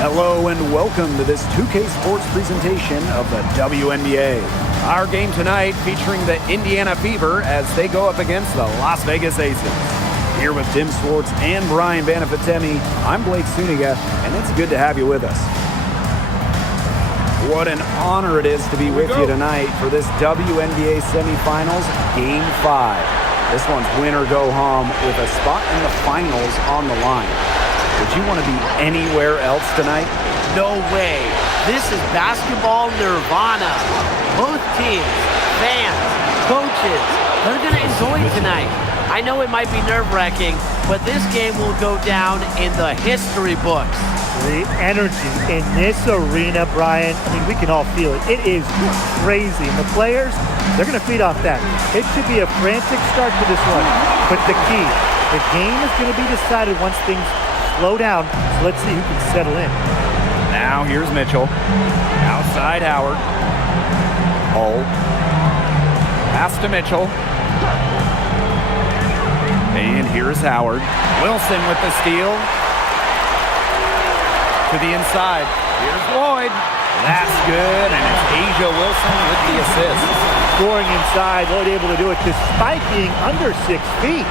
Hello and welcome to this 2K Sports presentation of the WNBA. Our game tonight featuring the Indiana Fever as they go up against the Las Vegas Aces. Here with Tim Swartz and Brian Banafitemi, I'm Blake Suniga, and it's good to have you with us. What an honor it is to be with you tonight for this WNBA Semifinals Game 5. This one's win or go home with a spot in the finals on the line. Would you want to be anywhere else tonight? No way. This is basketball nirvana. Both teams, fans, coaches, they're going to enjoy tonight. I know it might be nerve-wracking, but this game will go down in the history books. The energy in this arena, Brian, I mean, we can all feel it. It is crazy. And the players, they're going to feed off that. It should be a frantic start to this one. But the key, the game is going to be decided once things slow down, so let's see who can settle in. Now here's Mitchell. Outside Howard. Hull. Pass to Mitchell. And here's Howard. Wilson with the steal. To the inside. Here's Lloyd. That's good, and it's Asia Wilson with the assist. Scoring inside, Lloyd able to do it despite being under 6 feet.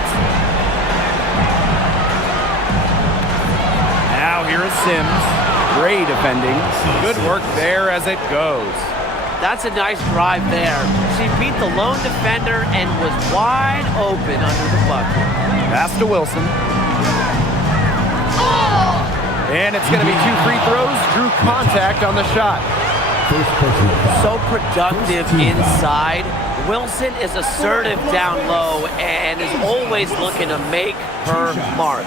Now here is Sims. Great defending. Good work there as it goes. That's a nice drive there. She beat the lone defender and was wide open under the bucket. Pass to Wilson. And it's going to be 2 free throws. Drew contact on the shot. So productive inside. Wilson is assertive down low and is always looking to make her mark.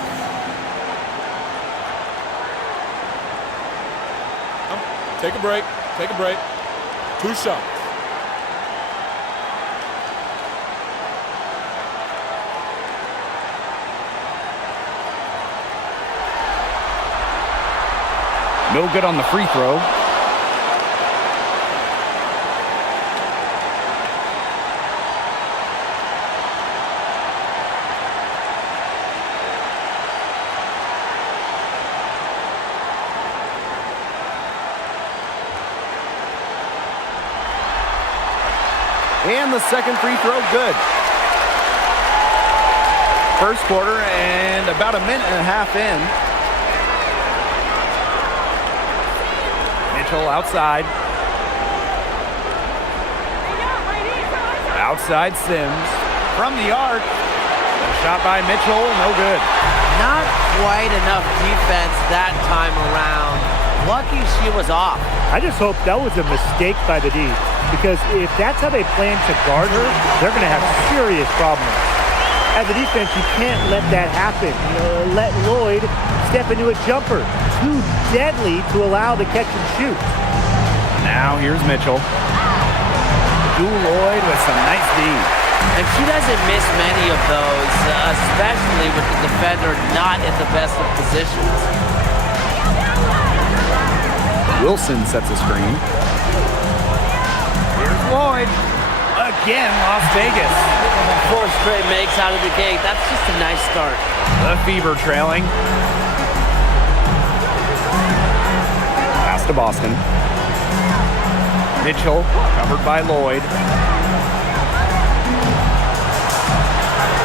Take a break. Take a break. 2 shots. No good on the free throw. And the second free throw, good. First quarter and about a minute and a half in. Mitchell outside. Outside Sims. From the arc. A shot by Mitchell, no good. Not quite enough defense that time around. Lucky she was off. I just hope that was a mistake by the D, because if that's how they plan to guard her, they're going to have serious problems. As a defense, you can't let that happen. Let Lloyd step into a jumper. Too deadly to allow the catch and shoot. Now here's Mitchell. Jewel Lloyd with some nice D. And she doesn't miss many of those, especially with the defender not in the best of positions. Wilson sets a screen. Here's Lloyd. Again, Las Vegas. 4 straight makes out of the gate. That's just a nice start. The Fever trailing. Pass to Boston. Mitchell, covered by Lloyd.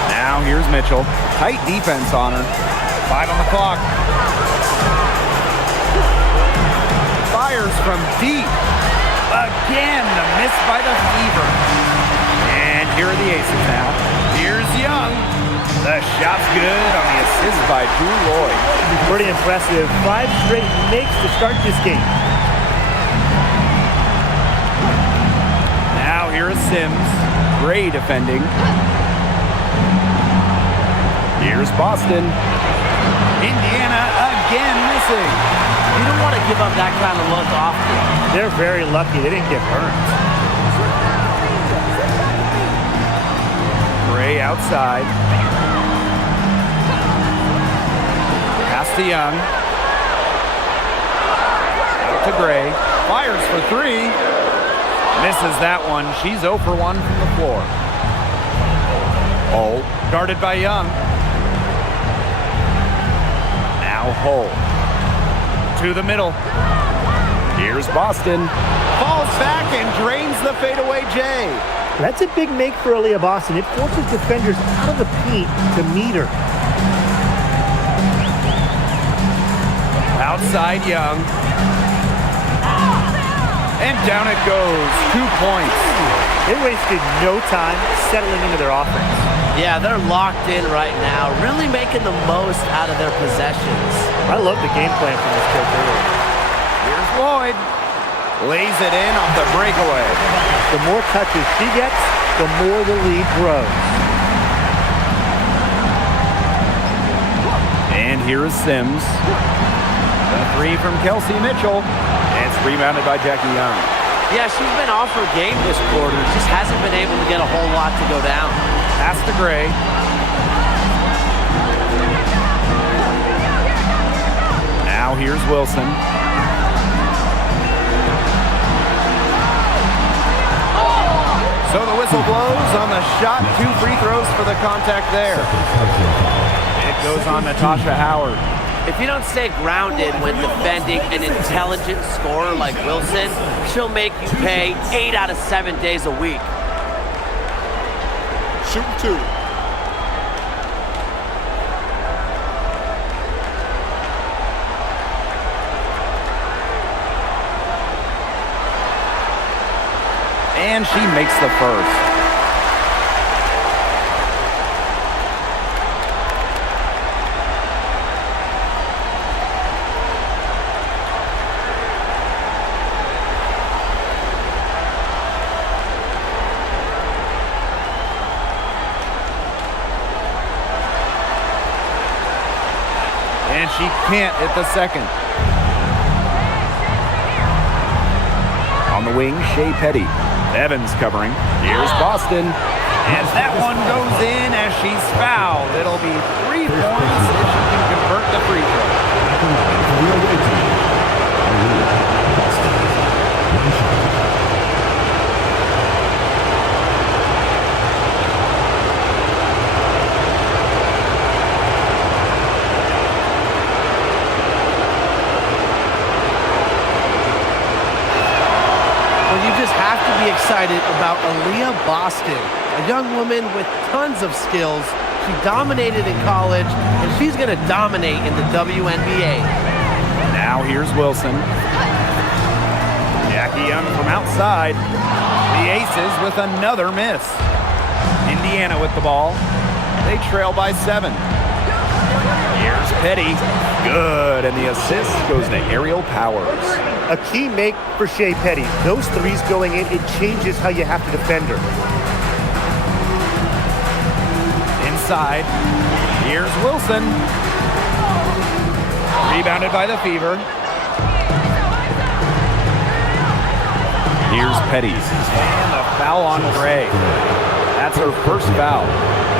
Now here's Mitchell. Tight defense on her. 5 on the clock. Fires from deep. Again, the miss by the Fever. And here are the Aces now. Here's Young. The shot's good on the assist by Drew Lloyd. Pretty impressive. 5 straight makes to start this game. Now here is Sims. Great defending. Here's Boston. Indiana again missing. You don't want to give up that kind of look often. They're very lucky they didn't get burned. Gray outside. Pass to Young. Out to Gray. Fires for 3. Misses that one. She's 0 for 1 from the floor. Hull, guarded by Young. Now Hull. To the middle. Here's Boston. Falls back and drains the fadeaway J. That's a big make for Aaliyah Boston. It forces defenders out of the paint to meet her. Outside Young. And down it goes. 2 points. They wasted no time settling into their offense. Yeah, they're locked in right now, really making the most out of their possessions. I love the game plan from this coach earlier. Here's Lloyd. Lays it in off the breakaway. The more touches she gets, the more the lead grows. And here is Sims. The three from Kelsey Mitchell. And it's rebounded by Jackie Young. Yeah, she's been off her game this quarter. Just hasn't been able to get a whole lot to go down. Pass to Gray. Now here's Wilson. So the whistle blows on the shot. 2 free throws for the contact there. It goes on Natasha Howard. If you don't stay grounded when defending an intelligent scorer like Wilson, she'll make you pay 8 out of 7 days a week. Shooting 2. And she makes the first. And she can't hit the second. On the wing, Shea Petty. Evans covering. Here's Boston. And that one goes in as she's fouled. It'll be 3 points if she can convert the free throw. You just have to be excited about Aaliyah Boston, a young woman with tons of skills. She dominated in college, and she's going to dominate in the WNBA. Now here's Wilson. Jackie Young from outside. The Aces with another miss. Indiana with the ball. They trail by 7. Here's Petty. Good, and the assist goes to Aerial Powers. A key make for Shea Petty. Those threes going in, it changes how you have to defend her. Inside, here's Wilson. Rebounded by the Fever. Here's Petty. And the foul on Gray. That's her first foul.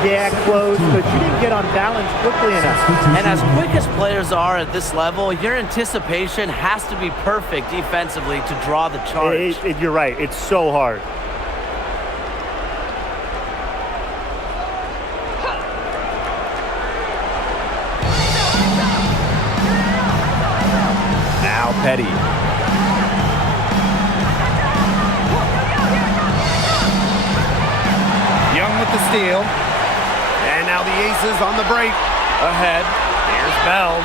Yeah, close, but she didn't get on balance quickly enough. And as quick as players are at this level, your anticipation has to be perfect defensively to draw the charge. You're right. It's so hard. Now Petty. Young with the steal. And now the Aces on the break. Ahead. Here's Bell.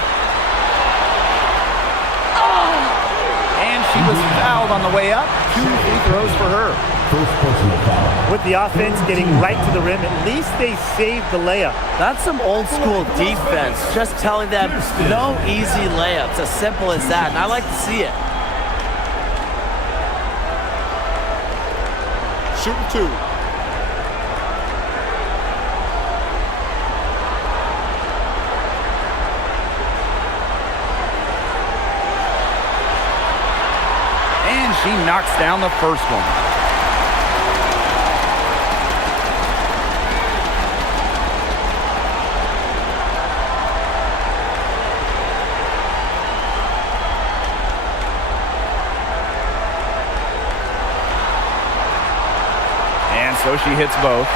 And she was fouled on the way up. 2 free throws for her. With the offense getting right to the rim, at least they saved the layup. That's some old school defense. Just telling them no easy layups. As simple as that. And I like to see it. Shooting 2. She knocks down the first one. And so she hits both.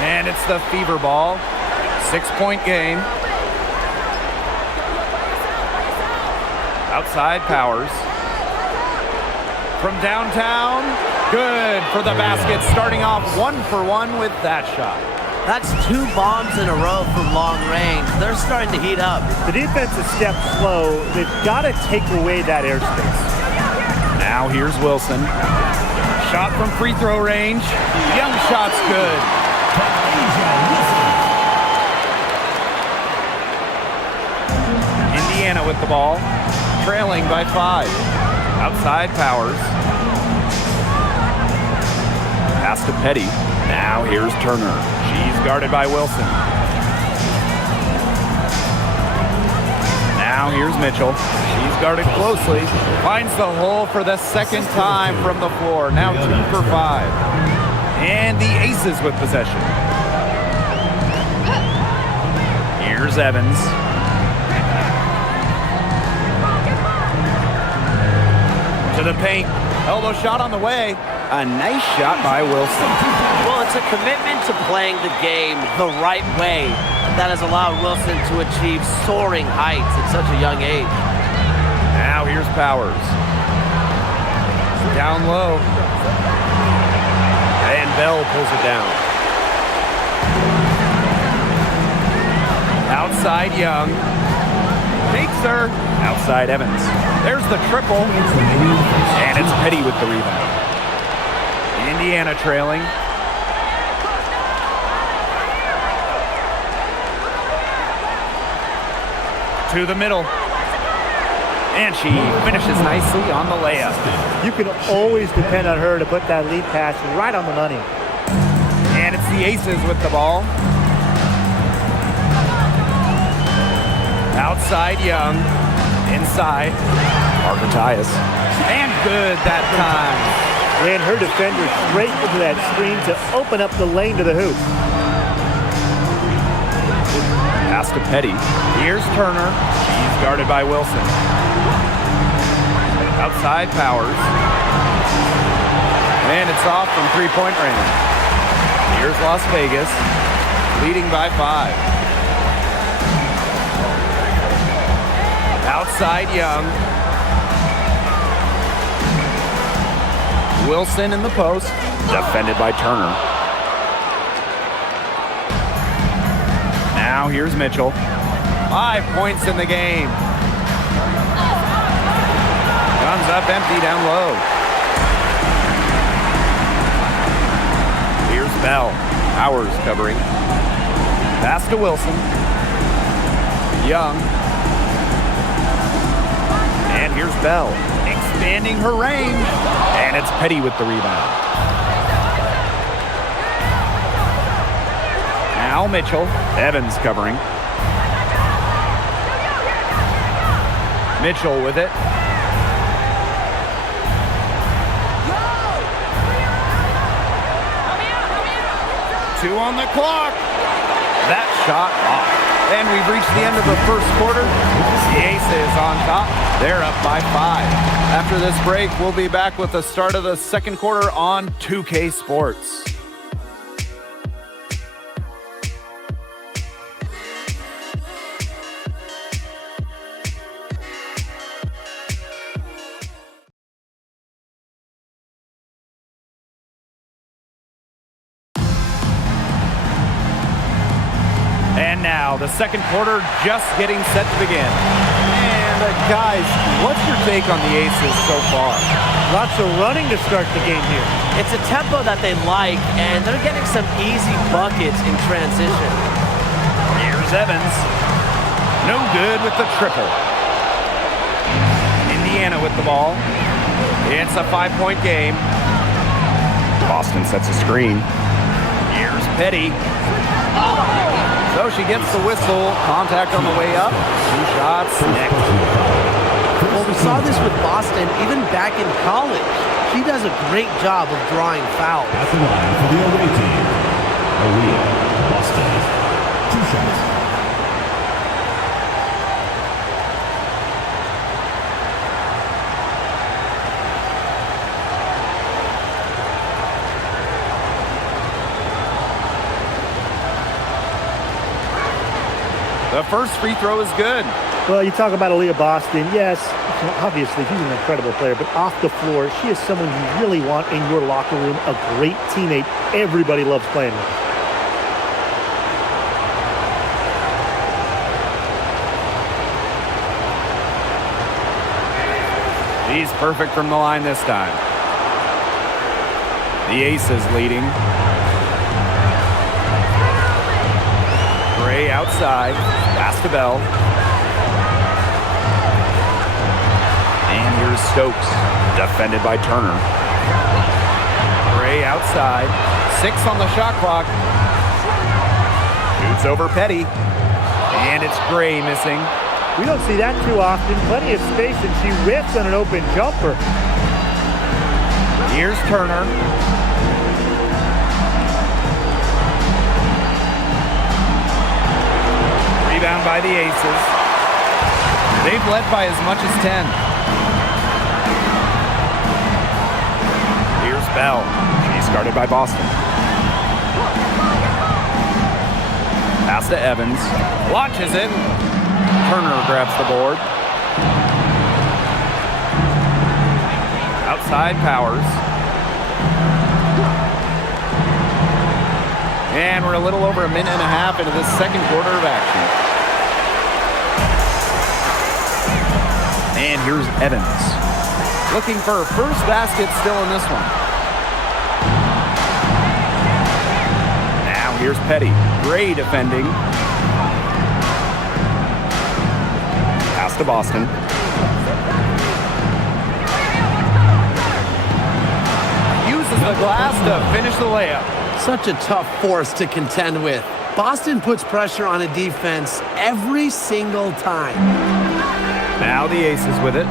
And it's the Fever ball. 6-point game. Outside Powers. From downtown, good for the basket, starting off 1 for 1 with that shot. That's 2 bombs in a row from long range. They're starting to heat up. The defense is stepped slow. They've got to take away that airspace. Now here's Wilson. Shot from free throw range. Young shot's good. Indiana with the ball, trailing by 5. Outside Powers. Pass to Petty. Now here's Turner. She's guarded by Wilson. Now here's Mitchell. She's guarded closely. Finds the hole for the second time from the floor. Now 2 for 5. And the Aces with possession. Here's Evans. To the paint. Elbow shot on the way. A nice shot by Wilson. Well, it's a commitment to playing the game the right way that has allowed Wilson to achieve soaring heights at such a young age. Now here's Powers. Down low. And Bell pulls it down. Outside Young. Takes her. Outside Evans. There's the triple. And it's Petty with the rebound. Indiana trailing. To the middle. And she finishes nicely on the layup. You can always depend on her to put that lead pass right on the money. And it's the Aces with the ball. Outside Young. Inside. Arcatius. And good that time. Ran her defender straight into that screen to open up the lane to the hoop. Pass to Petty. Here's Turner. She's guarded by Wilson. Outside Powers. And it's off from three-point range. Here's Las Vegas, leading by 5. Outside Young. Wilson in the post, defended by Turner. Now here's Mitchell. 5 points in the game. Comes up empty down low. Here's Bell. Powers covering. Pass to Wilson. Young. And here's Bell. Expanding her range. And it's Petty with the rebound. Now Mitchell. Evans covering. Mitchell with it. Two on the clock. That shot off. And we've reached the end of the first quarter. The Aces on top. They're up by 5. After this break, we'll be back with the start of the second quarter on 2K Sports. And now, the second quarter just getting set to begin. And guys, what's your take on the Aces so far? Lots of running to start the game here. It's a tempo that they like, and they're getting some easy buckets in transition. Here's Evans. No good with the triple. Indiana with the ball. It's a 5-point game. Boston sets a screen. Here's Petty. So she gets the whistle. Contact on the way up. 2 shots next. Well, we saw this with Boston even back in college. She does a great job of drawing fouls. At the line for the away team, Maria, Boston. 2 shots. The first free throw is good. Well, you talk about Aaliyah Boston. Yes, You know, obviously, he's an incredible player, but off the floor, she is someone you really want in your locker room, a great teammate everybody loves playing with. He's perfect from the line this time. The Aces leading. Gray outside. Pass to Bell. And here's Stokes. Defended by Turner. Gray outside. 6 on the shot clock. Shoots over Petty. And it's Gray missing. We don't see that too often. Plenty of space, and she whiffs on an open jumper. Here's Turner. Rebound by the Aces. They've led by as much as 10. Here's Bell. She's guarded by Boston. Pass to Evans. Launches it. Turner grabs the board. Outside Powers. And we're a little over a minute and a half into this second quarter of action. And here's Evans. Looking for her first basket still in this one. Now here's Petty. Gray defending. Pass to Boston. Uses the glass to finish the layup. Such a tough force to contend with. Boston puts pressure on a defense every single time. Now the Aces with it.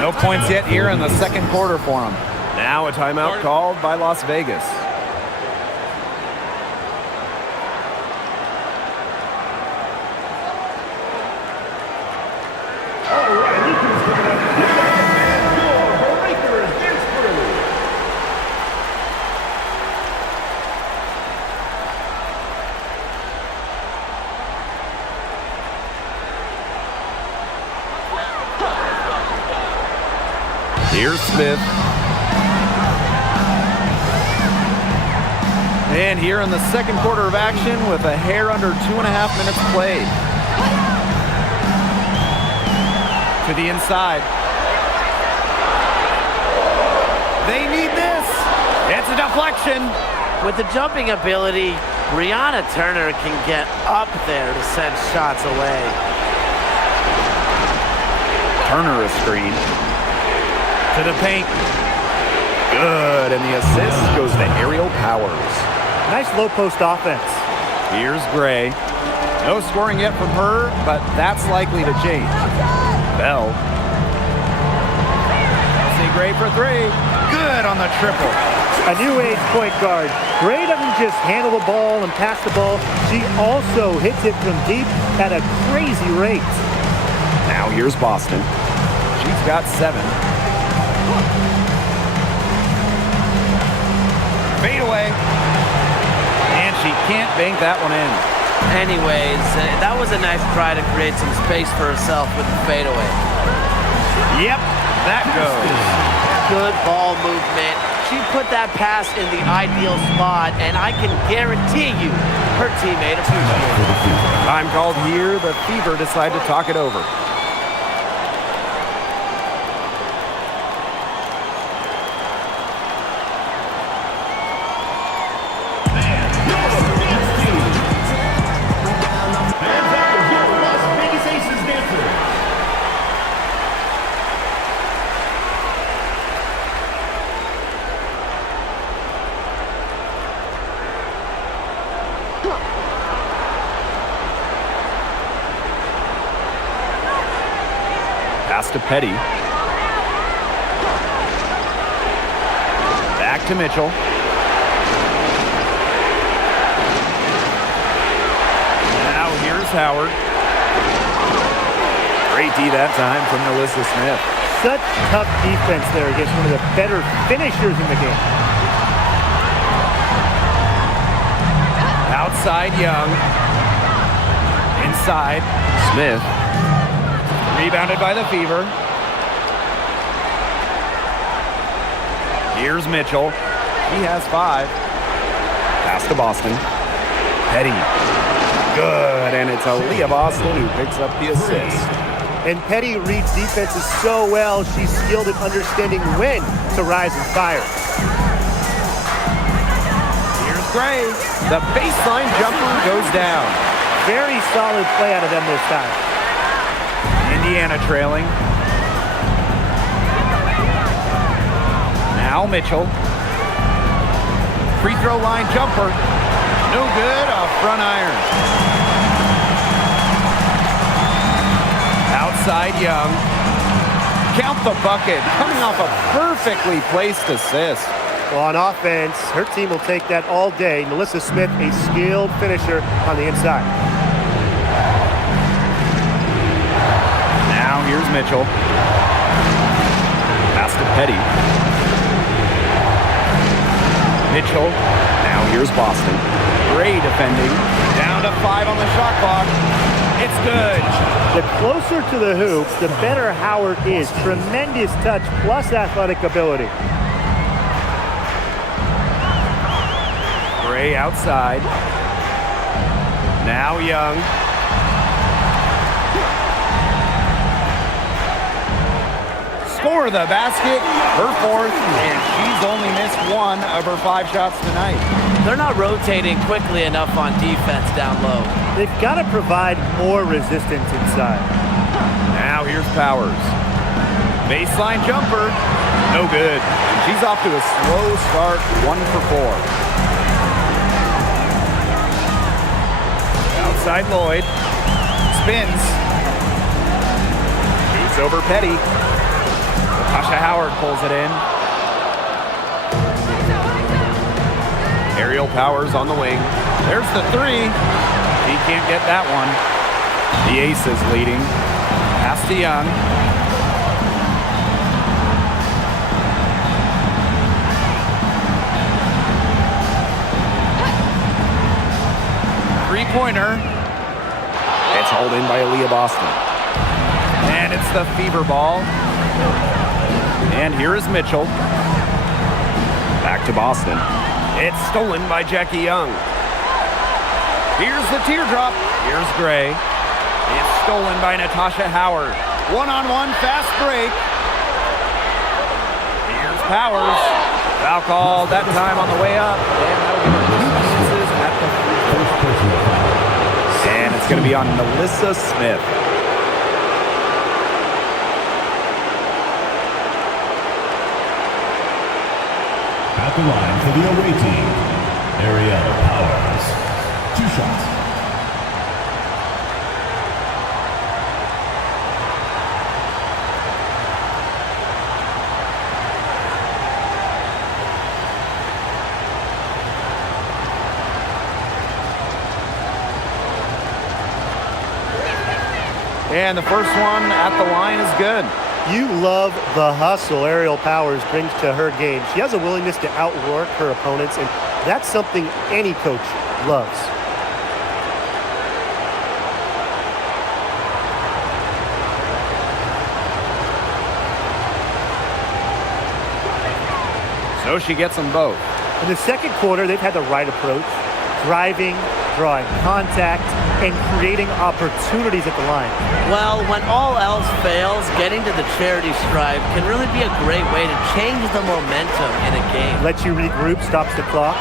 No points yet here in the second quarter for them. Now a timeout called by Las Vegas. Here's Smith. And here in the second quarter of action with a hair under 2.5 minutes played. To the inside. They need this. It's a deflection. With the jumping ability, Brianna Turner can get up there to send shots away. Turner a screen. To the paint. Good. And the assist goes to Aerial Powers. Nice low post offense. Here's Gray. No scoring yet from her, but that's likely to change. Bell. See Gray for 3. Good on the triple. A new age point guard. Gray doesn't just handle the ball and pass the ball. She also hits it from deep at a crazy rate. Now here's Boston. She's got 7. Fade away. And she can't bank that one in. Anyways, that was a nice try to create some space for herself with the fadeaway. Yep, that goes. Good ball movement. She put that pass in the ideal spot, and I can guarantee you her teammate appreciated it. Time called here. The Fever decide to talk it over. Pass to Petty. Back to Mitchell. Now here's Howard. Great D that time from Melissa Smith. Such tough defense there against one of the better finishers in the game. Outside Young. Inside Smith. Rebounded by the Fever. Here's Mitchell. He has 5. Pass to Boston. Petty. Good, and it's Aaliyah Boston who picks up the assist. And Petty reads defenses so well, she's skilled at understanding when to rise and fire. Here's Gray. The baseline jumper goes down. Very solid play out of them this time. Indiana trailing. Now Mitchell. Free throw line jumper. No good, off front iron. Outside Young. Count the bucket, coming off a perfectly placed assist. Well, on offense, her team will take that all day. Melissa Smith, a skilled finisher on the inside. Now here's Mitchell. Pass to Petty. Mitchell. Now here's Boston. Gray defending. Down to 5 on the shot clock. It's good. The closer to the hoop, the better Howard is. Tremendous touch plus athletic ability. Gray outside. Now Young. Score the basket, her 4th, and she's only missed 1 of her 5 shots tonight. They're not rotating quickly enough on defense down low. They've got to provide more resistance inside. Now here's Powers. Baseline jumper, no good. And she's off to a slow start, 1 for 4. Outside Lloyd, spins. Shoots over Petty. Tasha Howard pulls it in. Aerial Powers on the wing. There's the 3. He can't get that one. The ace is leading. Pass to Young. Three-pointer. It's hauled in by Aaliyah Boston. And it's the fever ball. And here is Mitchell. Back to Boston. It's stolen by Jackie Young. Here's the teardrop. Here's Gray. It's stolen by Natasha Howard. One-on-one fast break. Here's Powers. Foul called that time on the way up. And that'll give her 2 chances at the free throw. And it's going to be on Melissa Smith. At the line for the away team, Ariel Powers. 2 shots. And the first one at the line is good. You love the hustle Ariel Powers brings to her game. She has a willingness to outwork her opponents, and that's something any coach loves. So she gets them both. In the second quarter, they've had the right approach, driving, drawing contact, and creating opportunities at the line. Well, when all else fails, getting to the charity stripe can really be a great way to change the momentum in a game. Lets you regroup, stops the clock.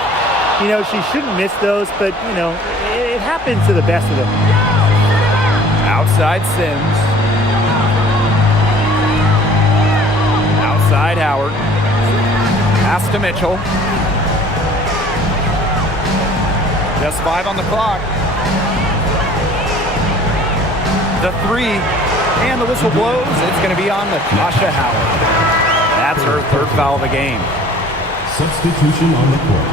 You know, she shouldn't miss those, but, you know, it happens to the best of them. Outside Sims. Outside Howard. Pass to Mitchell. Just 5 on the clock. The 3, and the whistle blows. It's going to be on Natasha Howard. That's her 3rd foul of the game. Substitution on the court.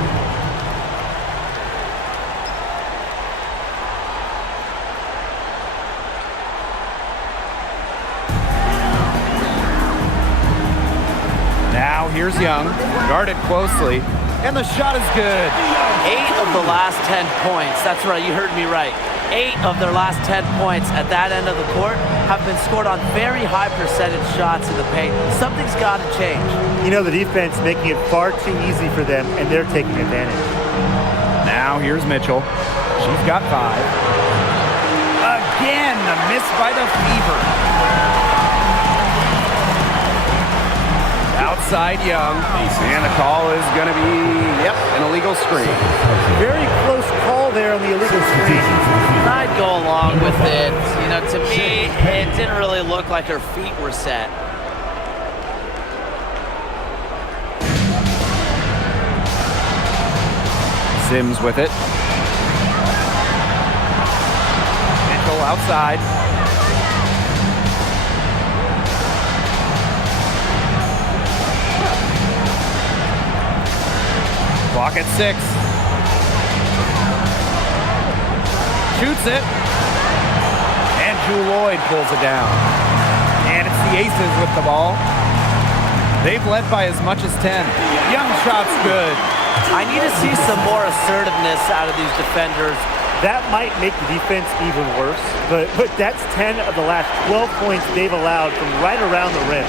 Now here's Young, guarded closely, and the shot is good. 8 of the last 10 points. That's right, you heard me right. 8 of their last 10 points at that end of the court have been scored on very high percentage shots in the paint. Something's got to change. You know, the defense making it far too easy for them, and they're taking advantage. Now here's Mitchell. She's got 5. Again, the miss by the Fever. Outside Young, and the call is going to be, an illegal screen. Very close call there on the illegal screen. I'd go along with it. You know, to me, it didn't really look like her feet were set. Sims with it. Mitchell outside. Clock at 6. Shoots it. And Jewel Lloyd pulls it down. And it's the Aces with the ball. They've led by as much as 10. Young shot's good. I need to see some more assertiveness out of these defenders. That might make the defense even worse, but that's 10 of the last 12 points they've allowed from right around the rim.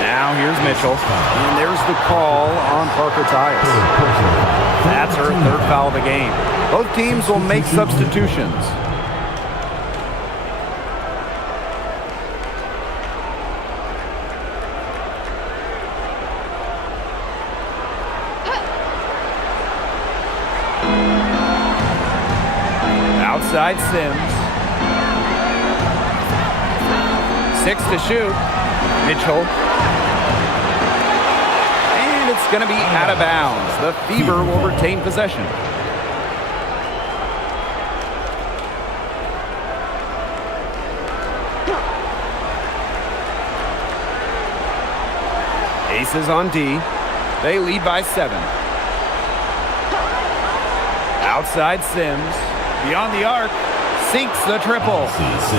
Now here's Mitchell, and there's the call on Parker Tyus. That's her 3rd foul of the game. Both teams will make substitutions. Outside Sims. 6 to shoot. Mitchell. And it's going to be out of bounds. The Fever will retain possession. Aces on D. They lead by 7. Outside Sims. Beyond the arc, sinks the triple.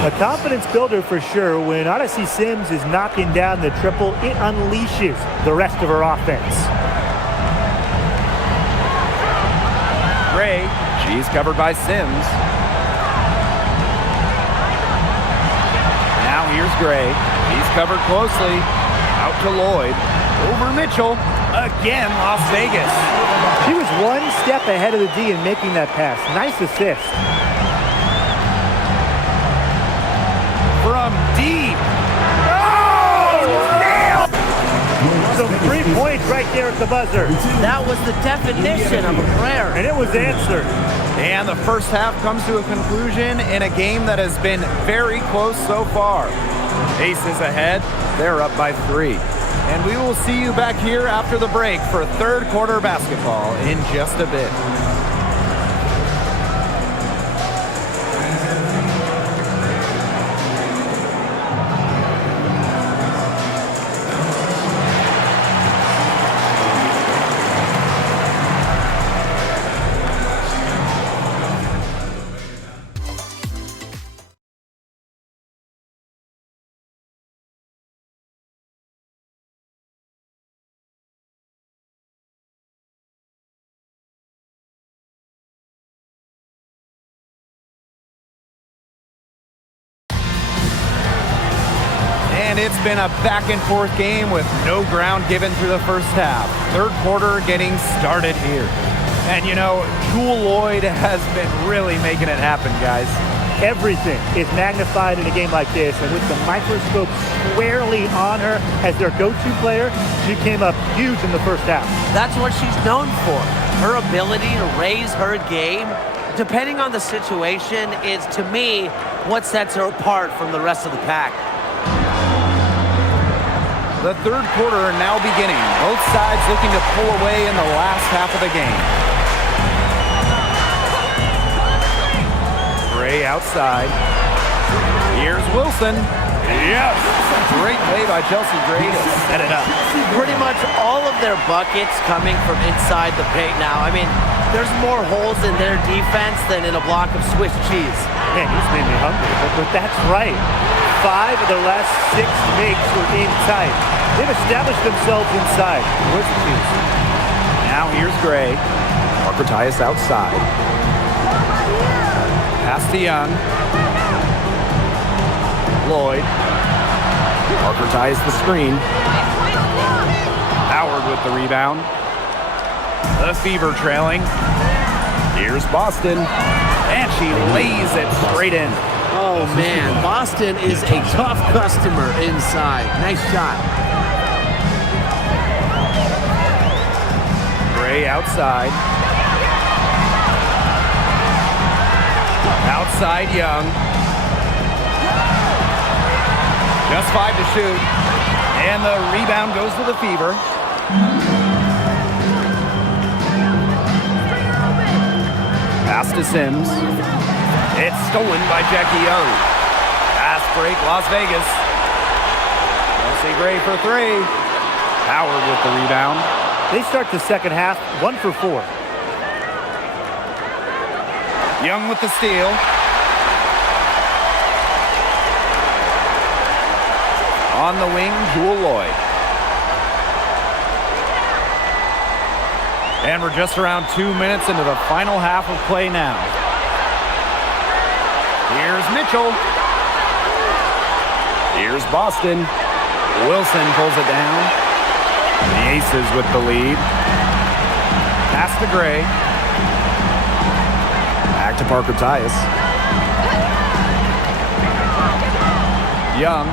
A confidence builder for sure. When Odyssey Sims is knocking down the triple, it unleashes the rest of her offense. Gray, she's covered by Sims. Now here's Gray. He's covered closely. Out to Lloyd. Over Mitchell. Again, Las Vegas. She was one step ahead of the D in making that pass. Nice assist. From deep. Oh, nailed! Some 3 points right there at the buzzer. That was the definition of a prayer. And it was answered. And the first half comes to a conclusion in a game that has been very close so far. Aces ahead. They're up by 3. And we will see you back here after the break for 3rd quarter basketball in just a bit. And it's been a back-and-forth game with no ground given through the first half. 3rd quarter getting started here. And, you know, Jewel Lloyd has been really making it happen, guys. Everything is magnified in a game like this, and with the microscope squarely on her as their go-to player, she came up huge in the first half. That's what she's known for. Her ability to raise her game, depending on the situation, is, to me, what sets her apart from the rest of the pack. The 3rd quarter now beginning. Both sides looking to pull away in the last half of the game. Gray outside. Here's Wilson. Yes! Great play by Chelsea Gray to set it up. Pretty much all of their buckets coming from inside the paint now. I mean, there's more holes in their defense than in a block of Swiss cheese. Man, he's made me hungry, but that's right. 5 of their last 6 makes were inside. They've established themselves inside. Where's the juice? Now here's Gray. Parker Tyus outside. Pass to Young. Lloyd. Parker ties the screen. Howard with the rebound. The Fever trailing. Here's Boston. And she lays it straight in. Oh, man. Boston is a tough customer inside. Nice shot. Gray outside. Outside Young. Just 5 to shoot. And the rebound goes to the Fever. Pass to Sims. It's stolen by Jackie Young. Pass break, Las Vegas. Chelsea Gray for 3. Howard with the rebound. They start the second half 1 for 4. Young with the steal. On the wing, Jewel Lloyd. And we're just around 2 minutes into the final half of play now. Here's Mitchell. Here's Boston. Wilson pulls it down. The Aces with the lead. Pass to Gray. Back to Parker Tyus. Young.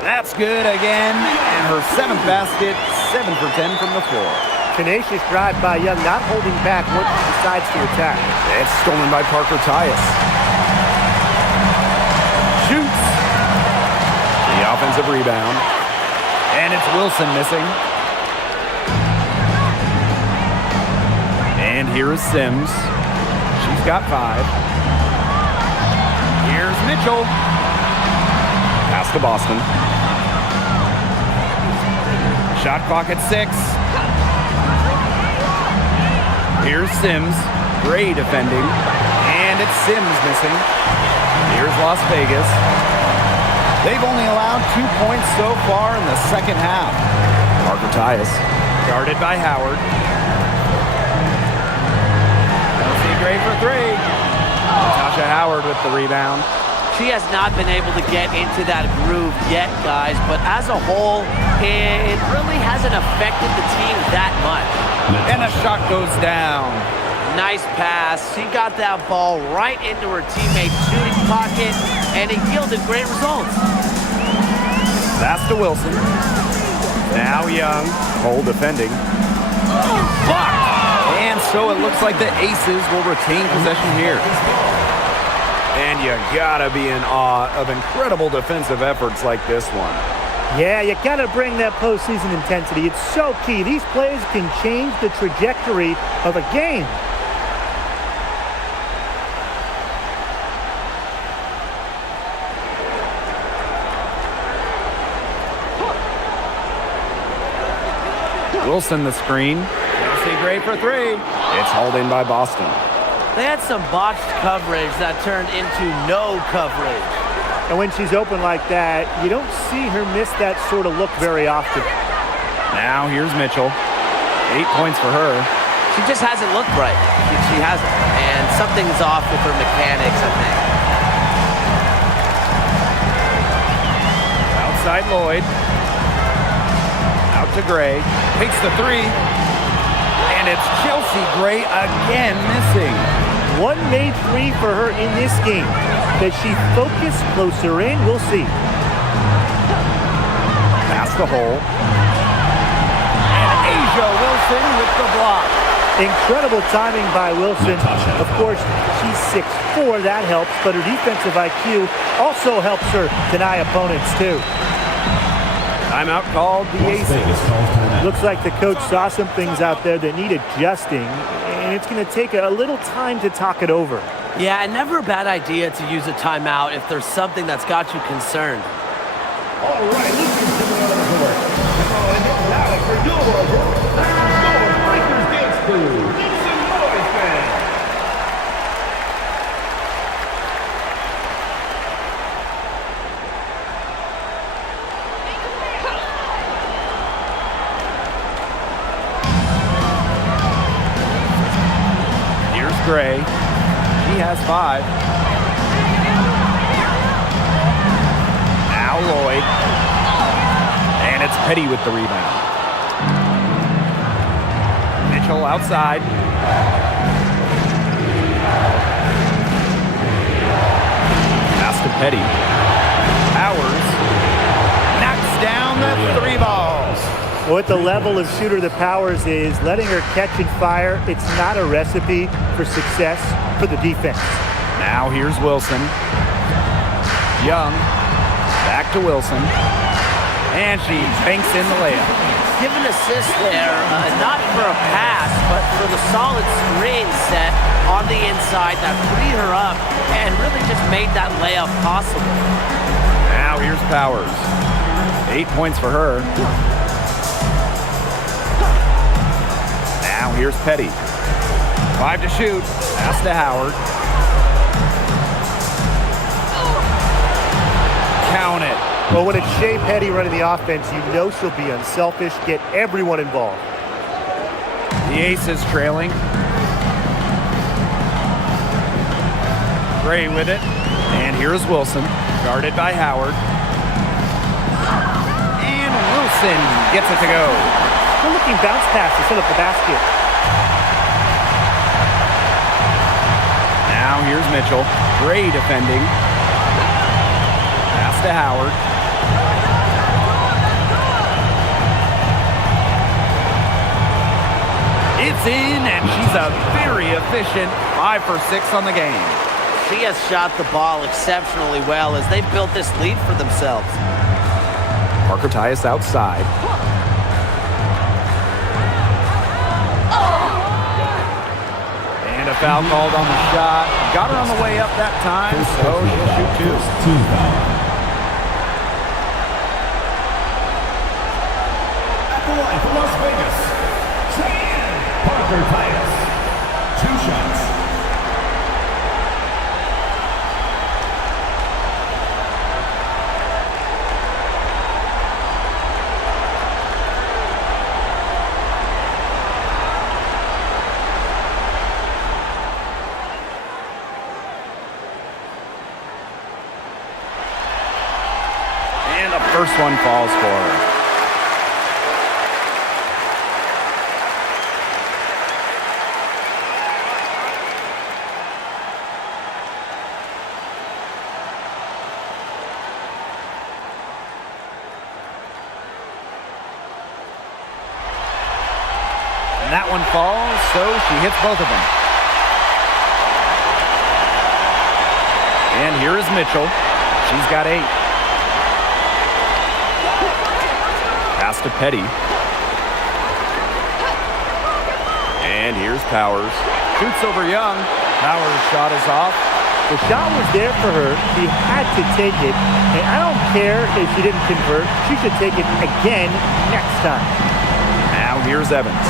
That's good again. And her 7th basket, 7 for 10 from the floor. Tenacious drive by Young, not holding back once she decides to attack. It's stolen by Parker Tyus. Shoots. The offensive rebound. And it's Wilson missing. And here is Sims. She's got 5. Here's Mitchell. Pass to Boston. Shot clock at 6. Here's Sims. Gray defending. And it's Sims missing. Here's Las Vegas. They've only allowed 2 points so far in the second half. Parker Tyus. Guarded by Howard. Chelsea Gray for 3. Natasha Howard with the rebound. She has not been able to get into that groove yet, guys, but as a whole, it really hasn't affected the team that much. And a shot goes down. Nice pass. She got that ball right into her teammate's shooting pocket, and it yielded great results. Pass to Wilson. Now Young. Cole defending. Blocked. And so it looks like the Aces will retain possession here. And you gotta be in awe of incredible defensive efforts like this one. Yeah, you gotta bring that postseason intensity. It's so key. These plays can change the trajectory of a game. Wilson the screen. Chelsea Gray for 3. It's hauled in by Boston. They had some botched coverage that turned into no coverage. And when she's open like that, you don't see her miss that sort of look very often. Now here's Mitchell. 8 points for her. She just hasn't looked right. She hasn't. And something's off with her mechanics, I think. Outside Lloyd. Out to Gray. Takes the 3. And it's Chelsea Gray again missing. One made 3 for her in this game. Does she focus closer in? We'll see. Pass the hole. And Asia Wilson with the block. Incredible timing by Wilson. Of course, she's 6'4", that helps, but her defensive IQ also helps her deny opponents too. Timeout called the Aces. Looks like the coach saw some things out there that need adjusting, and it's going to take a little time to talk it over. Yeah, and never a bad idea to use a timeout if there's something that's got you concerned. All right, let's get to the court. Now for your Breakers Dance Crew. Make some noise, fans. Gray. He has 5. Now Lloyd. And it's Petty with the rebound. Mitchell outside. Pass to Petty. Powers knocks down the 3 balls. Well, with the level of shooter that Powers is, letting her catch and fire, it's not a recipe for success for the defense. Now here's Wilson. Young. Back to Wilson. And she banks in the layup. Give an assist there, not for a pass, but for the solid screen set on the inside that freed her up and really just made that layup possible. Now here's Powers. 8 points for her. Now here's Petty. 5 to shoot. Pass to Howard. Count it. Well, when it's Shea Petty running the offense, you know she'll be unselfish, get everyone involved. The Aces trailing. Gray with it. And here's Wilson, guarded by Howard. And Wilson gets it to go. Good looking bounce pass to set up the basket. Now here's Mitchell. Gray defending. Pass to Howard. It's in, and she's a very efficient 5 for 6 on the game. She has shot the ball exceptionally well as they built this lead for themselves. Parker Tyus outside. And a foul called on the shot. Got her on the way up that time, so she'll shoot 2. Team foul. At the line for Las Vegas, Parker Tyus. 2 shots. And the first one falls for her. And that one falls, so she hits both of them. And here is Mitchell. She's got 8. Pass to Petty. And here's Powers. Shoots over Young. Powers' shot is off. The shot was there for her. She had to take it. And I don't care if she didn't convert. She should take it again next time. Now here's Evans.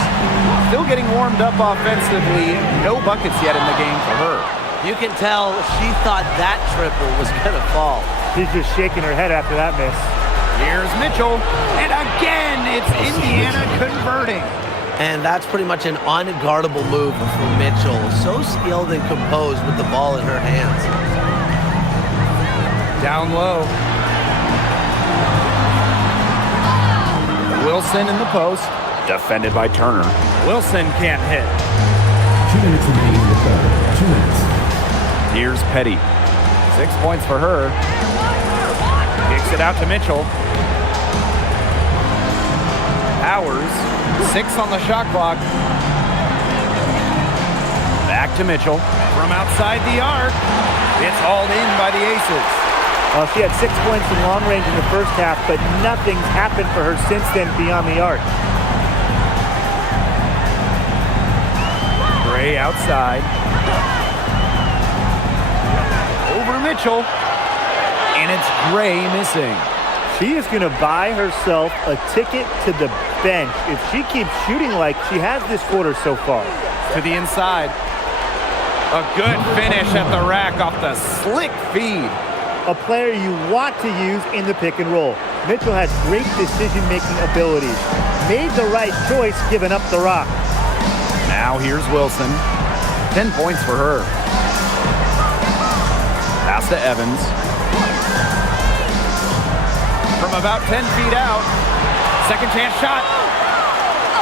Still getting warmed up offensively. No buckets yet in the game for her. You can tell she thought that triple was going to fall. She's just shaking her head after that miss. Here's Mitchell. And again, it's Indiana converting. And that's pretty much an unguardable move from Mitchell. So skilled and composed with the ball in her hands. Down low. Wilson in the post. Defended by Turner. Wilson can't hit. 2 minutes remaining in the third. 2 minutes. Here's Petty. 6 points for her. Kicks it out to Mitchell. Powers. 6 on the shot clock. Back to Mitchell. From outside the arc. It's hauled in by the Aces. Well, she had 6 points in long range in the first half, but nothing's happened for her since then beyond the arc. Gray outside. Over Mitchell. And it's Gray missing. She is going to buy herself a ticket to the bench if she keeps shooting like she has this quarter so far. To the inside. A good finish at the rack off the slick feed. A player you want to use in the pick and roll. Mitchell has great decision-making abilities. Made the right choice giving up the rock. Now here's Wilson. 10 points for her. Pass to Evans. From about 10 feet out. Second chance shot.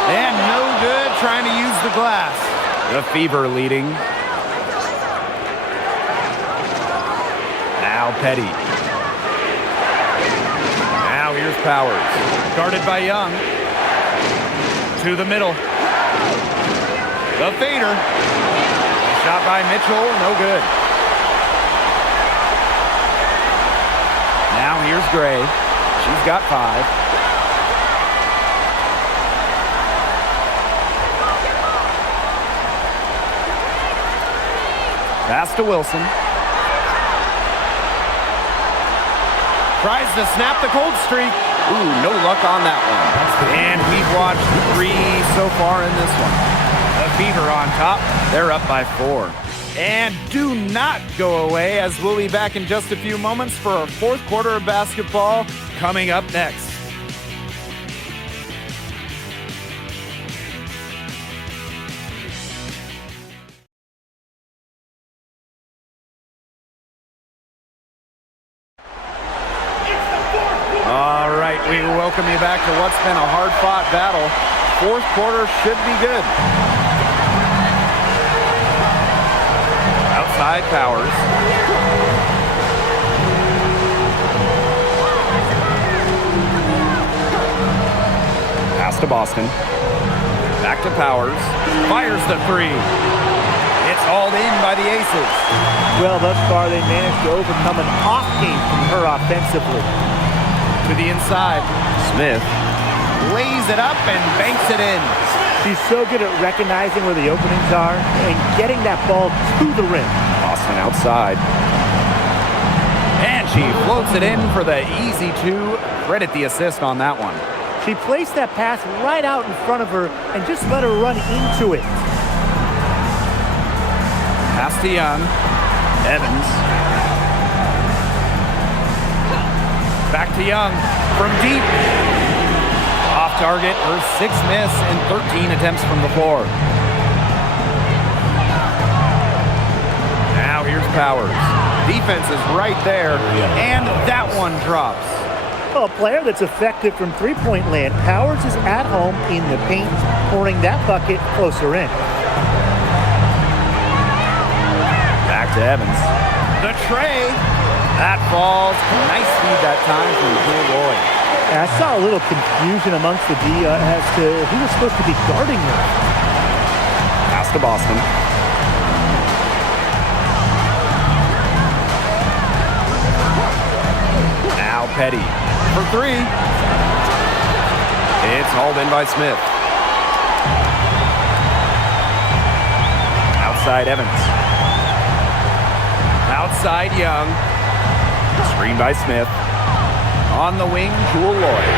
And no good, trying to use the glass. The Fever leading. Now Petty. Now here's Powers. Guarded by Young. To the middle. The fader. Shot by Mitchell, no good. Now here's Gray. She's got 5. Pass to Wilson. Tries to snap the cold streak. Ooh, no luck on that one. And we've watched 3 so far in this one. The Fever on top. They're up by 4. And do not go away, as we'll be back in just a few moments for our 4th quarter of basketball coming up next. All right, we welcome you back to what's been a hard-fought battle. 4th quarter should be good. Outside Powers. Pass to Boston. Back to Powers. Fires the 3. It's hauled in by the Aces. Well, thus far they managed to overcome an off game from her offensively. To the inside. Smith lays it up and banks it in. She's so good at recognizing where the openings are and getting that ball to the rim. Boston outside. And she floats it in for the easy 2. Credit the assist on that one. She placed that pass right out in front of her and just let her run into it. Pass to Young. Evans. Back to Young from deep. Off target, her 6th miss and 13 attempts from the floor. Now here's Powers. Defense is right there, and that one drops. Well, a player that's effective from three-point land. Powers is at home in the paint, pouring that bucket closer in. Back to Evans. The tray. That falls. Nice feed that time from Lloyd. I saw a little confusion amongst the D as to who was supposed to be guarding her. Pass to Boston. Now Petty for 3. It's hauled in by Smith. Outside Evans. Outside Young. Screen by Smith. On the wing, Jewel Lloyd.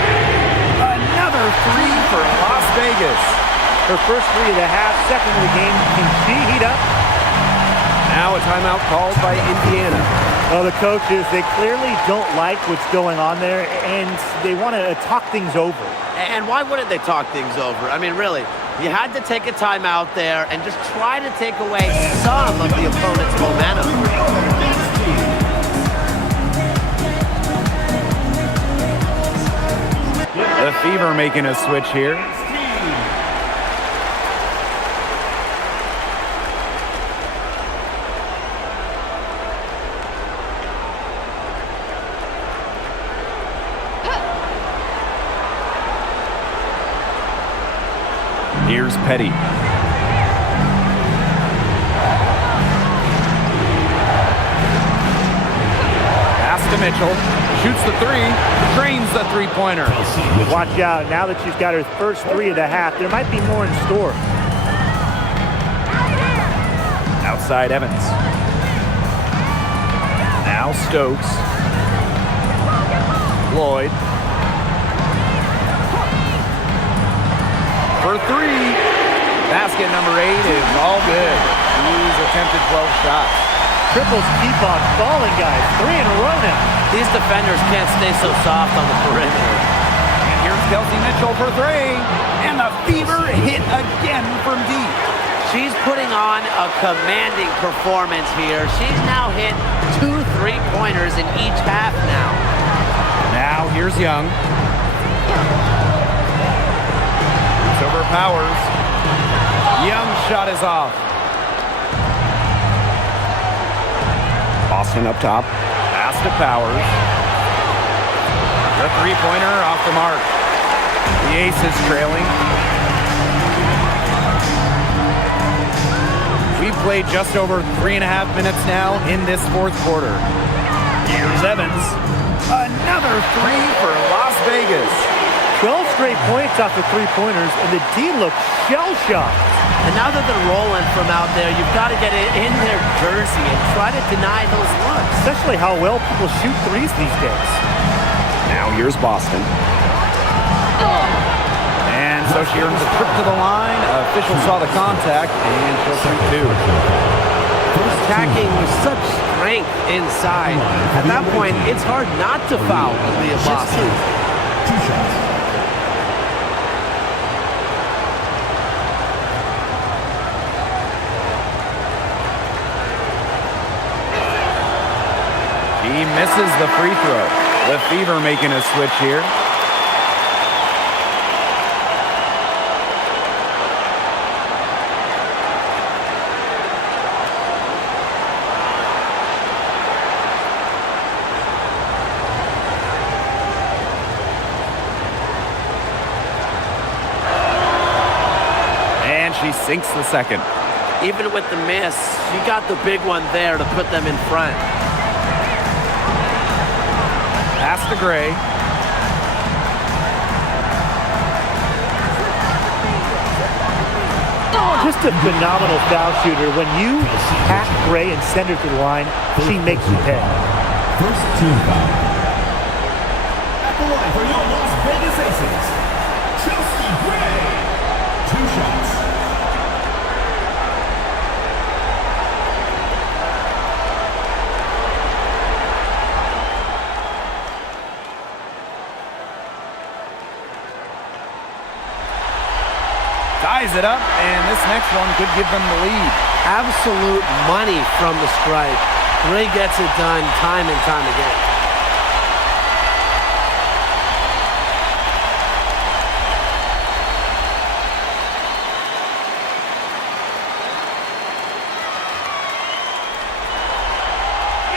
Another 3 for Las Vegas. Her first 3 of the half, second of the game. Can she heat up? Now a timeout called by Indiana. Well, the coaches, they clearly don't like what's going on there, and they want to talk things over. And why wouldn't they talk things over? I mean, really, you had to take a timeout there and just try to take away some of the opponent's momentum. The Fever making a switch here. Here's Petty. Pass to Mitchell. Shoots the 3. Drains the 3-pointer. Watch out. Now that she's got her first 3 of the half, there might be more in store. Outside Evans. Now Stokes. Lloyd. For 3. Basket number 8 is all good. He's attempted 12 shots. Triples keep on falling, guys. 3 in a row now. These defenders can't stay so soft on the perimeter. And here's Kelsey Mitchell for 3. And the Fever hit again from deep. She's putting on a commanding performance here. She's now hit 2 3-pointers in each half now. Now here's Young. It's over Powers. Young's shot is off. Boston up top. Pass to Powers. The three-pointer off the mark. The Aces trailing. We've played just over 3.5 minutes now in this fourth quarter. Here's Evans. Another three for Las Vegas. 12 straight points off the three-pointers, and the D looks shell-shocked. And now that they're rolling from out there, you've got to get it in their jersey and try to deny those looks. Especially how well people shoot threes these days. Now here's Boston. And so she earns a trip to the line. Official saw the contact, and she'll shoot two. Attacking with such strength inside. At that point, it's hard not to foul Leah Boston. Two shots. He misses the free throw. The Fever making a switch here. And she sinks the second. Even with the miss, she got the big one there to put them in front. Pass to Gray. Just a phenomenal foul shooter. When you hack Gray and send her to the line, she makes you pay. First team foul. At the line for your Las Vegas Aces, Chelsea Gray. Two shots. Ties it up, and this next one could give them the lead. Absolute money from the stripe. Gray gets it done time and time again.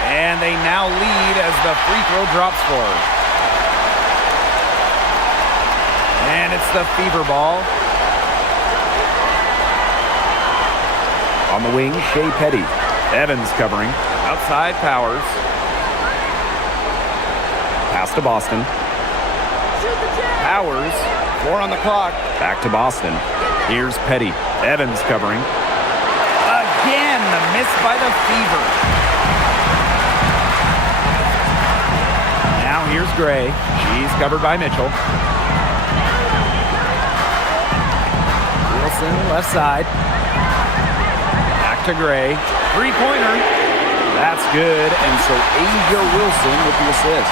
And they now lead as the free throw drops for her. And it's the Fever ball. On the wing, Shea Petty. Evans covering. Outside, Powers. Pass to Boston. Powers. 4 on the clock. Back to Boston. Here's Petty. Evans covering. Again, the miss by the Fever. Now here's Gray. She's covered by Mitchell. Wilson, left side. To Gray. Three-pointer. That's good. And so Asia Wilson with the assist.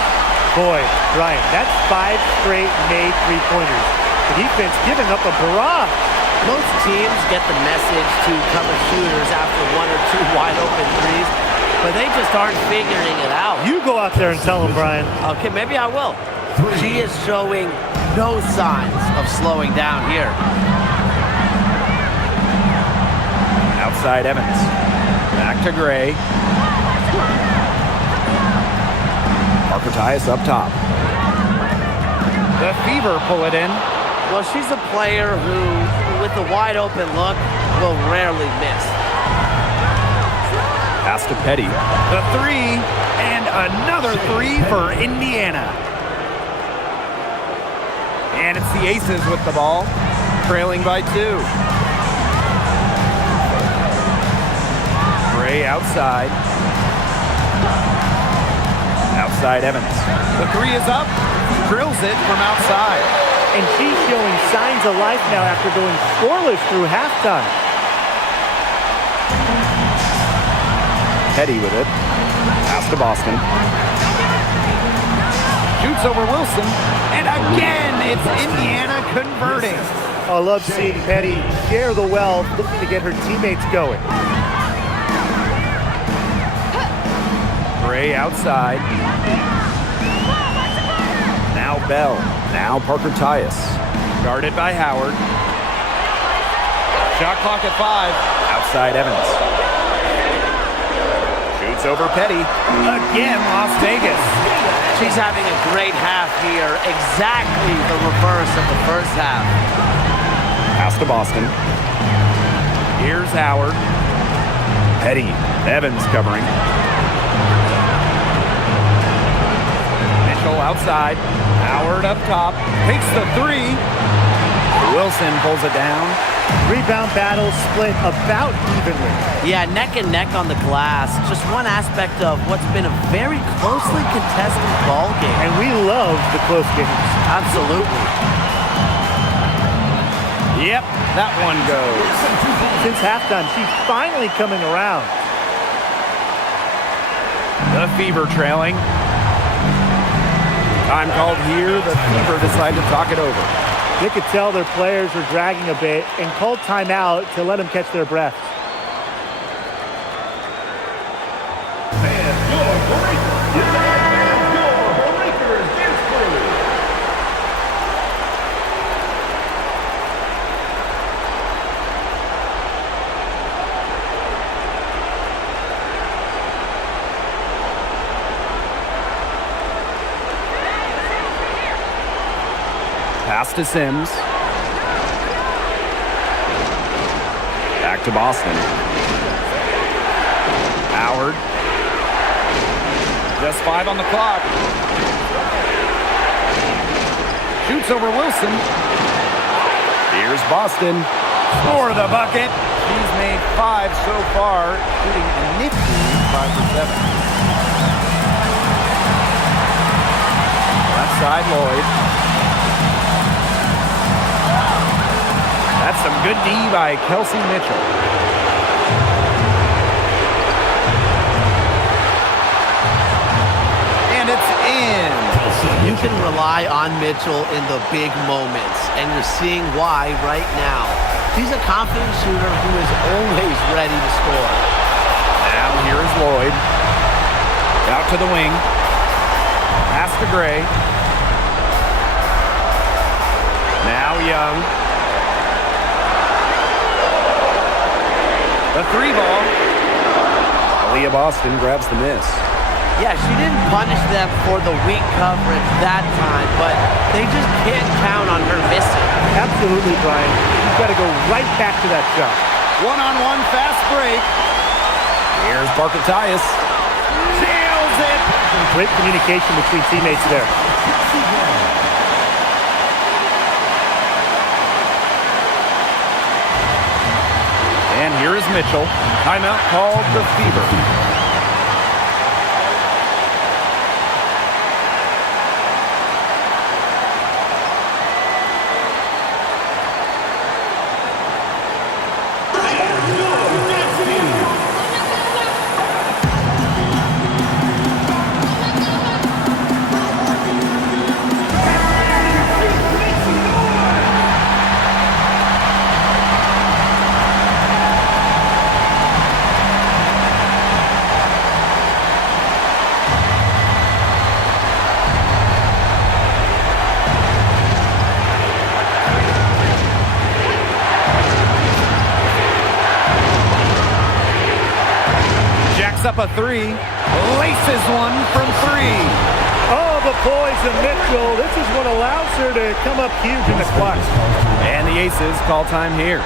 Boy, Brian, that's 5 straight made three-pointers. The defense giving up a barrage. Most teams get the message to cover shooters after 1 or 2 wide-open threes, but they just aren't figuring it out. You go out there and tell them, Brian. Okay, maybe I will. She is showing no signs of slowing down here. Outside Evans. Back to Gray. Marketias up top. The Fever pull it in. Well, she's a player who, with a wide open look, will rarely miss. Pass to Petty. The three, and another three for Indiana. And it's the Aces with the ball, trailing by 2. Gray outside. Outside Evans. The three is up. Drills it from outside. And she's showing signs of life now after going scoreless through halftime. Petty with it. Pass to Boston. Shoots over Wilson. And again, it's Indiana converting. I love seeing Petty share the wealth, looking to get her teammates going. Gray outside. Now Bell. Now Parker Tyus. Guarded by Howard. Shot clock at 5. Outside Evans. Shoots over Petty. Again, Las Vegas. She's having a great half here. Exactly the reverse of the first half. Pass to Boston. Here's Howard. Petty. Evans covering. Mitchell outside. Howard up top. Takes the 3. Wilson pulls it down. Rebound battle split about evenly. Yeah, neck and neck on the glass. Just one aspect of what's been a very closely contested ball game. And we love the close games. Absolutely. Yep, that one goes. Since halftime, she's finally coming around. The Fever trailing. Time called here. The Fever decide to talk it over. They could tell their players were dragging a bit and called timeout to let them catch their breath. And your breaker is Spurs. Pass to Sims. Back to Boston. Howard. Just 5 on the clock. Shoots over Wilson. Here's Boston. For the bucket. She's made 5 so far, shooting a nifty 5 for 7. Left side, Lloyd. That's some good D by Kelsey Mitchell. And it's in. You can rely on Mitchell in the big moments, and you're seeing why right now. She's a confident shooter who is always ready to score. Now here is Lloyd. Out to the wing. Pass to Gray. Now Young. The 3 ball. Aaliyah Boston grabs the miss. Yeah, she didn't punish them for the weak coverage that time, but they just can't count on her missing. Absolutely, Brian. You've got to go right back to that shot. One-on-one fast break. Here's Parker Tyus. Sails it. Great communication between teammates there. And here is Mitchell. Timeout called the Fever. Up a 3, laces one from 3. Oh, the poise of Mitchell. This is what allows her to come up huge in the clutch. And the Aces call time here.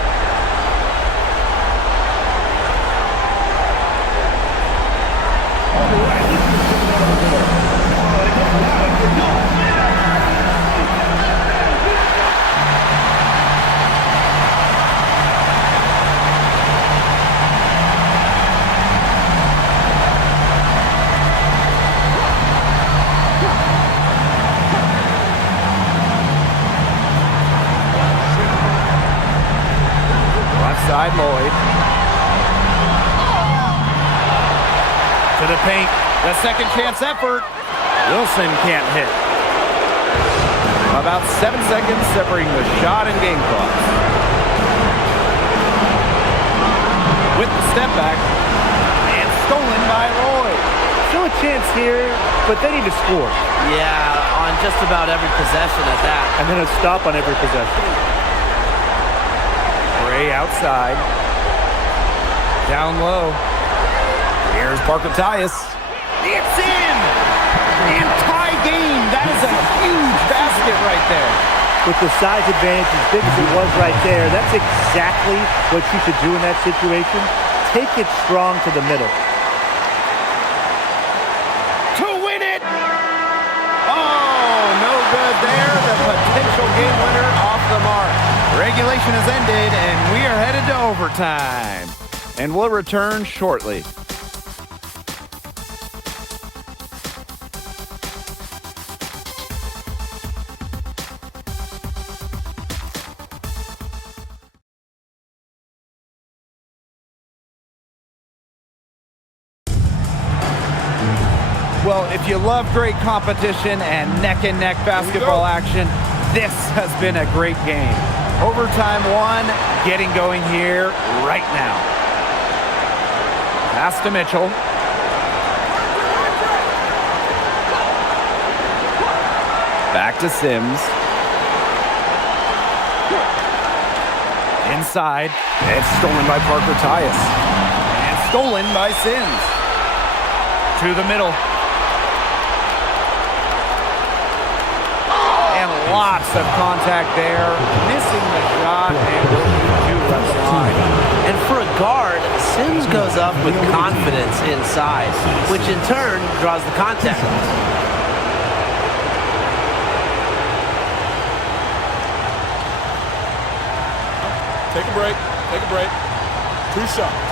Side Lloyd. To the paint. The second chance effort. Wilson can't hit. About 7 seconds separating the shot and game clock. With the step back, and stolen by Lloyd. Still a chance here, but they need to score. Yeah, on just about every possession at that. And then a stop on every possession. Gray outside. Down low. Here's Parker Tyus. It's in! And tie game. That is a huge basket right there. With the size advantage as big as it was right there, that's exactly what you should do in that situation. Take it strong to the middle. To win it! Oh, no good there. The potential game winner off the mark. Regulation has ended, and we are headed to overtime. And we'll return shortly. Well, if you love great competition and neck-and-neck basketball action, this has been a great game. Overtime one, getting going here right now. Pass to Mitchell. Back to Sims. Inside. It's stolen by Parker Tyus. And stolen by Sims. To the middle. Lots of contact there, missing the shot, and will be two left side. And for a guard, Sims goes up with confidence inside, which in turn draws the contact. Take a break. Take a break. 2 shots.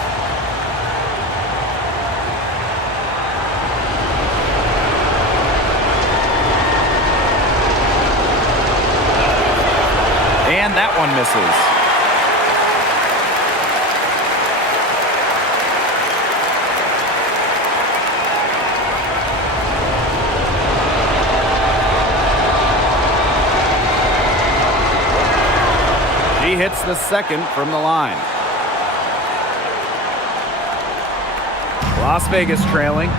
And that one misses. He hits the second from the line. Las Vegas trailing.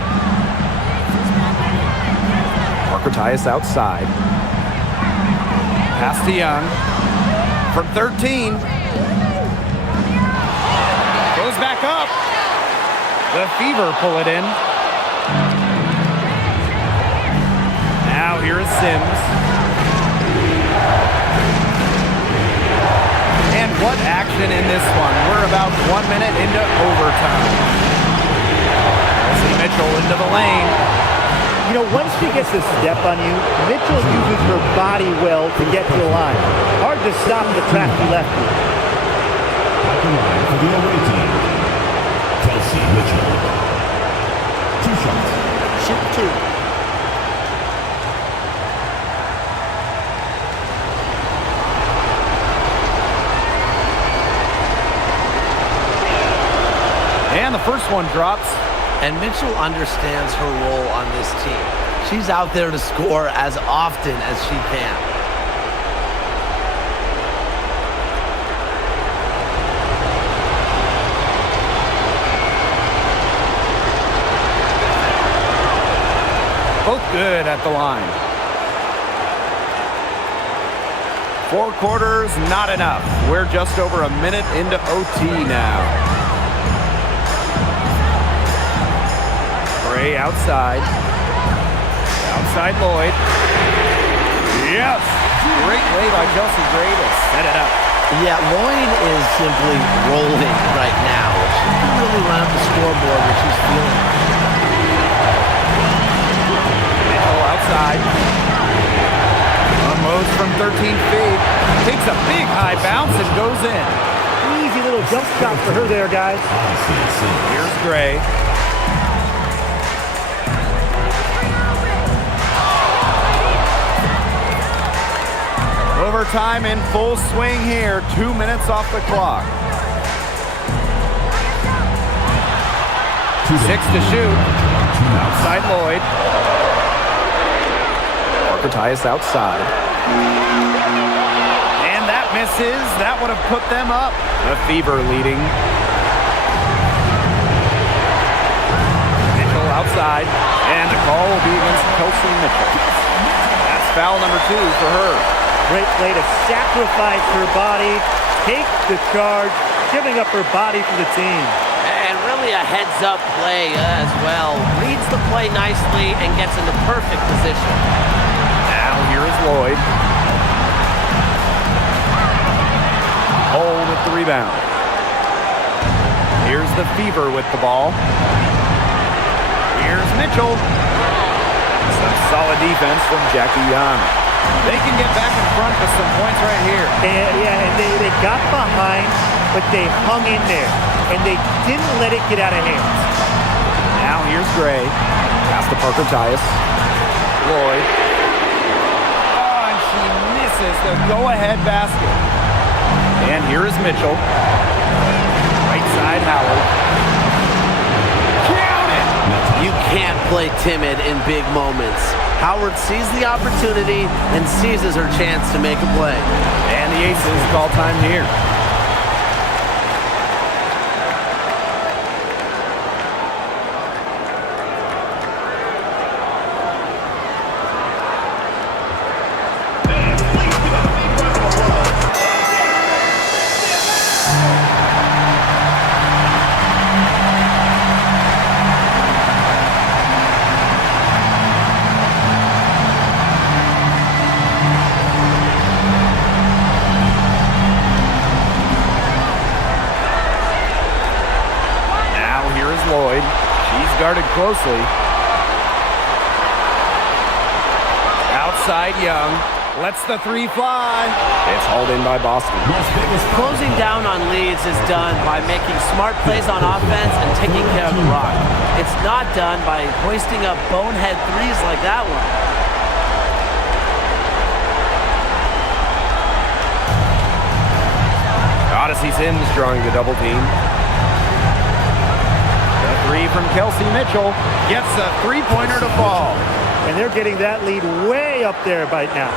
Parker Tyus outside. Pass to Young. From 13. Goes back up. The Fever pull it in. Now here is Sims. And what action in this one. We're about 1 minute into overtime. Mitchell into the lane. You know, once she gets a step on you, Mitchell uses her body well to get to the line. Hard to stop the track he left you. At the line for the away team, Kelsey Mitchell. 2 shots. Shoot 2. And the first one drops. And Mitchell understands her role on this team. She's out there to score as often as she can. Both good at the line. 4 quarters, not enough. We're just over a minute into OT now. Gray outside. Outside Lloyd. Yes! Great play by Chelsea Gray to set it up. Yeah, Lloyd is simply rolling right now. She can really run up the scoreboard when she's feeling it. Mitchell outside. Unloads from 13 feet. Takes a big high bounce and goes in. Easy little jump shot for her there, guys. Here's Gray. Overtime in full swing here. 2 minutes off the clock. 6 to shoot. Outside Lloyd. Parker Tyus outside. And that misses. That would have put them up. The Fever leading. Mitchell outside. And the call will be against Kelsey Mitchell. That's foul number 2 for her. Great play to sacrifice her body, take the charge, giving up her body for the team. And really a heads-up play as well. Reads the play nicely and gets into perfect position. Now here is Lloyd. Hole with the rebound. Here's the Fever with the ball. Here's Mitchell. Some solid defense from Jackie Young. They can get back in front with some points right here. And they got behind, but they hung in there, and they didn't let it get out of hand. Now here's Gray. Pass to Parker Tyus. Lloyd. Oh, and she misses the go-ahead basket. And here is Mitchell. Right side, Howard. Count it! You can't play timid in big moments. Howard sees the opportunity and seizes her chance to make a play. And the Aces call time here. Lloyd. She's guarded closely. Outside Young. Lets the 3 fly. It's hauled in by Boston. Closing down on leads is done by making smart plays on offense and taking care of the rock. It's not done by hoisting up bonehead threes like that one. Odyssey Sims drawing the double team. The 3 from Kelsey Mitchell gets a 3-pointer to fall. And they're getting that lead way up there right now.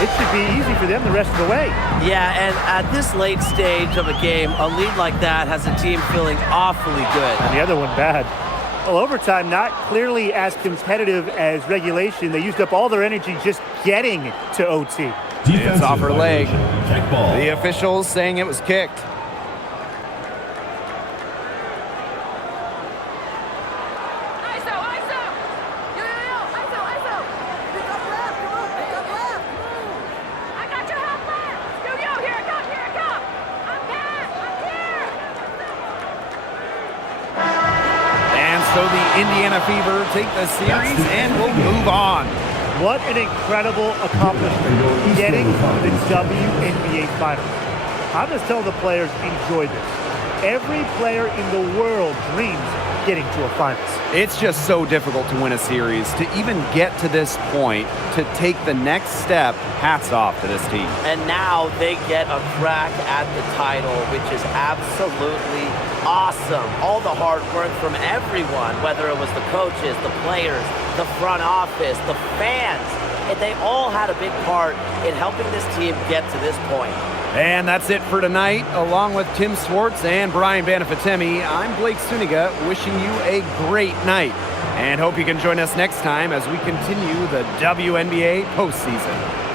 It should be easy for them the rest of the way. Yeah, and at this late stage of a game, a lead like that has a team feeling awfully good. And the other one bad. Well, overtime not clearly as competitive as regulation. They used up all their energy just getting to OT. It's off her leg. The officials saying it was kicked. So the Indiana Fever take the series and will move on. What an incredible accomplishment, getting to the WNBA Finals. I'm just telling the players, enjoy this. Every player in the world dreams getting to a Finals. It's just so difficult to win a series. To even get to this point, to take the next step, hats off to this team. And now they get a crack at the title, which is absolutely awesome. All the hard work from everyone, whether it was the coaches, the players, the front office, the fans, and they all had a big part in helping this team get to this point. And that's it for tonight. Along with Tim Swartz and Brian Banafitemi, I'm Blake Suniga, wishing you a great night. And hope you can join us next time as we continue the WNBA postseason.